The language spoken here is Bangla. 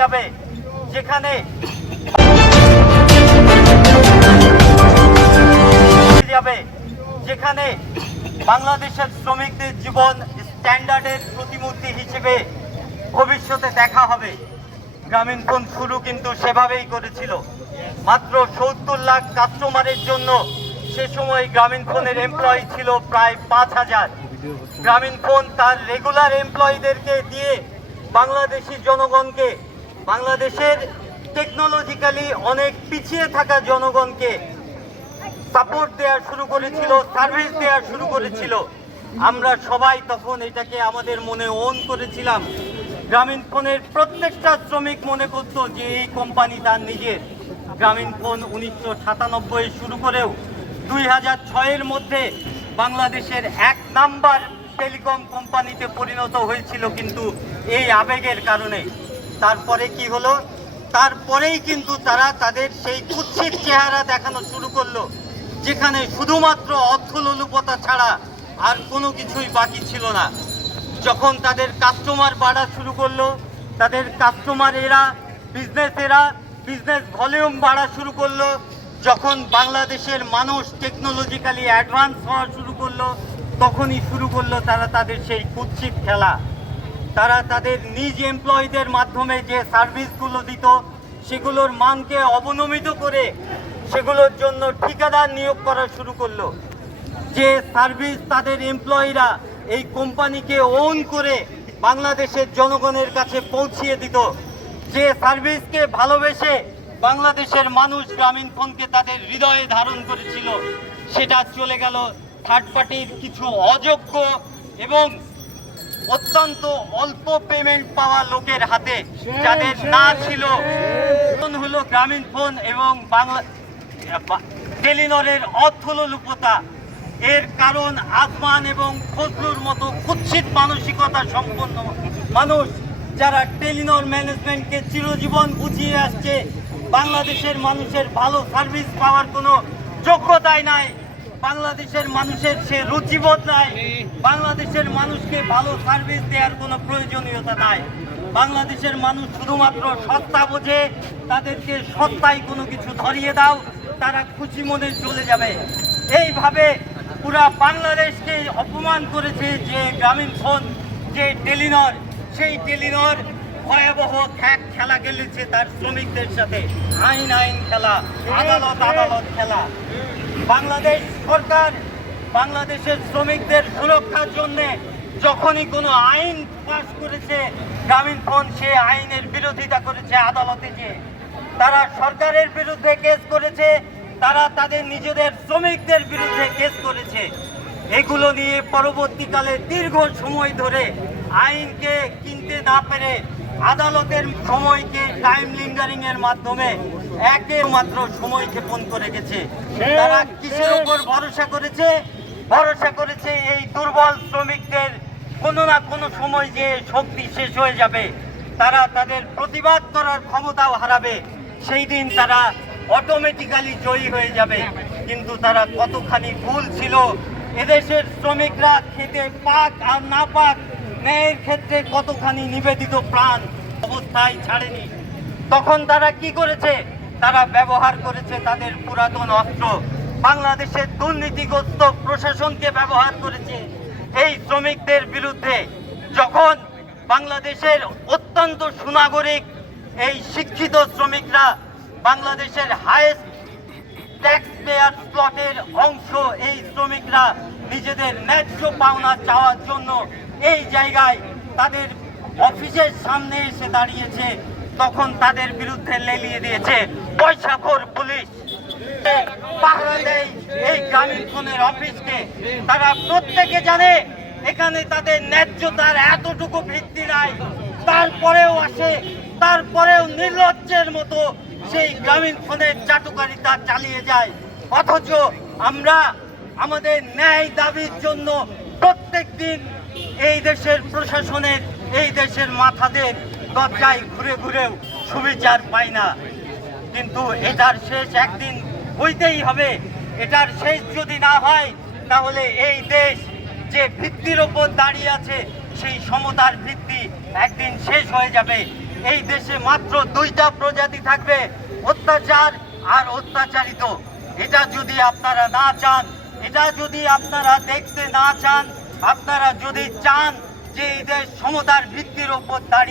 যাবে, যেখানে যাবে, যেখানে বাংলাদেশের শ্রমিকদের জীবন স্ট্যান্ডার্ডের প্রতিমূর্তি হিসেবে ভবিষ্যতে দেখা হবে। গ্রামীণ ফোন শুরু কিন্তু সেভাবেই করেছিল। মাত্র সত্তর লাখ কাস্টমারের জন্য সে সময় গ্রামীণ ফোনের এমপ্লয়ি ছিল প্রায় পাঁচ হাজার। গ্রামীণ ফোন তার রেগুলার এমপ্লয়ীদেরকে দিয়ে বাংলাদেশি জনগণকে বাংলাদেশের টেকনোলজিক্যালি অনেক পিছিয়ে থাকা জনগণকে সাপোর্ট দেওয়া শুরু করেছিল সার্ভিস দেওয়া শুরু করেছিল। আমরা সবাই তখন এটাকে আমাদের মনে ওন করেছিলাম। গ্রামীণ ফোনের প্রত্যেকটা শ্রমিক মনে করত যে এই কোম্পানি তার নিজের। গ্রামীণ ফোন উনিশশো সাতানব্বই শুরু করেও দুই হাজার ছয়ের মধ্যে বাংলাদেশের এক নাম্বার টেলিকম কোম্পানিতে পরিণত হয়েছিল কিন্তু এই আবেগের কারণে। তারপরে কি হলো? তারপরেই কিন্তু তারা তাদের সেই কুৎসিত চেহারা দেখানো শুরু করল, যেখানে শুধুমাত্র অর্থলোলুপতা ছাড়া আর কোনো কিছুই বাকি ছিল না। যখন তাদের কাস্টমার বাড়া শুরু করল, তাদের কাস্টমার এরা বিজনেস এরা বিজনেস ভলিউম বাড়া শুরু করল, যখন বাংলাদেশের মানুষ টেকনোলজিক্যালি অ্যাডভান্স হওয়া শুরু করল, তখনই শুরু করল তারা তাদের সেই কুৎসিত খেলা। তারা তাদের নিজ এমপ্লয়ীদের মাধ্যমে যে সার্ভিসগুলো দিত, সেগুলোর মানকে অবনমিত করে সেগুলোর জন্য ঠিকাদার নিয়োগ করা শুরু করল। যে সার্ভিস তাদের এমপ্লয়িরা এই কোম্পানিকে ওন করে বাংলাদেশের জনগণের কাছে পৌঁছিয়ে দিত, যে সার্ভিসকে ভালোবেসে বাংলাদেশের মানুষ গ্রামীণ ফোনকে তাদের হৃদয়ে ধারণ করেছিল, সেটা চলে গেল থার্ড পার্টির কিছু অযোগ্য এবং অত্যন্ত অল্প পেমেন্ট পাওয়া লোকের হাতে যাদের না ছিল। ফোন হলো গ্রামীণ ফোন এবং বাংলা টেলিনরের অর্থলোলুপতা এর কারণ আসমান এবং ফজলুর মতো কুৎসিত মানসিকতা সম্পন্ন মানুষ যারা টেলিনর ম্যানেজমেন্টকে চিরজীবন বুঝিয়ে আসছে বাংলাদেশের মানুষের ভালো সার্ভিস পাওয়ার কোনো যোগ্যতাই নাই। বাংলাদেশের মানুষের সে রুচিবোধ নাই। বাংলাদেশের মানুষকে ভালো সার্ভিস দেওয়ার কোনো প্রয়োজনীয়তা নাই। বাংলাদেশের মানুষ শুধুমাত্র সত্তা বোঝে, তাদেরকে সত্তায় কোনো কিছু ধরিয়ে দাও, তারা খুশি মনে চলে যাবে। এইভাবে পুরা বাংলাদেশকে অপমান করেছে যে গ্রামীণ ফোন, যে টেলিনর, সেই টেলিনর ভয়াবহ খ্যাক খেলা খেলেছে তার শ্রমিকদের সাথে। আইন আইন খেলা, আদালত আদালত খেলা। বাংলাদেশ সরকার বাংলাদেশের শ্রমিকদের সুরক্ষার জন্য যখনই কোনো আইন পাশ করেছে, গ্রামীণ ফোন সে আইনের বিরোধিতা করেছে আদালতে যে। তারা সরকারের বিরুদ্ধে কেস করেছে, তারা তাদের নিজেদের শ্রমিকদের বিরুদ্ধে কেস করেছে। এগুলো নিয়ে পরবর্তীকালে দীর্ঘ সময় ধরে আইনকে কিনতে না পেরে আদালতের সময়কে টাইম লিঙ্গারিং এর মাধ্যমে একের মাত্র সময় ক্ষেপণ করে গেছে তারা কিসের উপর ভরসা করেছে? ভরসা করেছে এই দুর্বল শ্রমিকদের কোনো না কোনো সময় যে শক্তি শেষ হয়ে যাবে, তারা তাদের প্রতিবাদ করার ক্ষমতাও হারাবে। সেই দিন তারা অটোমেটিক্যালি জয়ী হয়ে যাবে। কিন্তু তারা কতখানি ভুল ছিল, এদেশের শ্রমিকরা খেতে পাক আর না পাক ন্যায়ের ক্ষেত্রে কতখানি নিবেদিত প্রাণ অবস্থায় ছাড়েনি? তখন তারা কি করেছে? তারা ব্যবহার করেছে তাদের পুরাতন অস্ত্র। বাংলাদেশের দুর্নীতিগ্রস্ত প্রশাসনকে ব্যবহার করেছে এই শ্রমিকদের বিরুদ্ধে। যখন বাংলাদেশের অত্যন্ত সুনাগরিক এই শিক্ষিত শ্রমিকরা বাংলাদেশের হায়েস্ট ট্যাক্স পেয়ার স্লটের অংশ এই শ্রমিকরা নিজেদের ন্যায্য পাওনা চাওয়ার জন্য এই জায়গায় তাদের অফিসের সামনে এসে দাঁড়িয়েছে, তখন তাদের বিরুদ্ধে লেলিয়ে দিয়েছে পয়সাখোর পুলিশ। দেয় এই গ্রামীণ ফোনের অফিসকে তারা প্রত্যেকে জানে, এখানে তাদের ন্যায্যতার এতটুকু ভিত্তি নাই। তারপরেও আসে, তারপরেও নির্লজ্জের মতো সেই গ্রামীণ ফোনের চাটুকারিতা চালিয়ে যায়। অথচ আমরা আমাদের ন্যায় দাবির জন্য প্রত্যেক দিন এই দেশের প্রশাসনের, এই দেশের মাথাদের দরজায় ঘুরে ঘুরেও সুবিচার পাই না। কিন্তু এটার শেষ একদিন হইতেই হবে। এটার শেষ যদি না হয়, তাহলে এই দেশ যে ভিত্তির ওপর দাঁড়িয়ে আছে, সেই সমতার ভিত্তি একদিন শেষ হয়ে যাবে। এই দেশে মাত্র দুইটা প্রজাতি থাকবে, অত্যাচার আর অত্যাচারিত। এটা যদি আপনারা না চান, এটা যদি আপনারা দেখতে না চান আপনারা যদি চান যে এই দেশ সমতার ভিত্তির ওপর দাঁড়িয়ে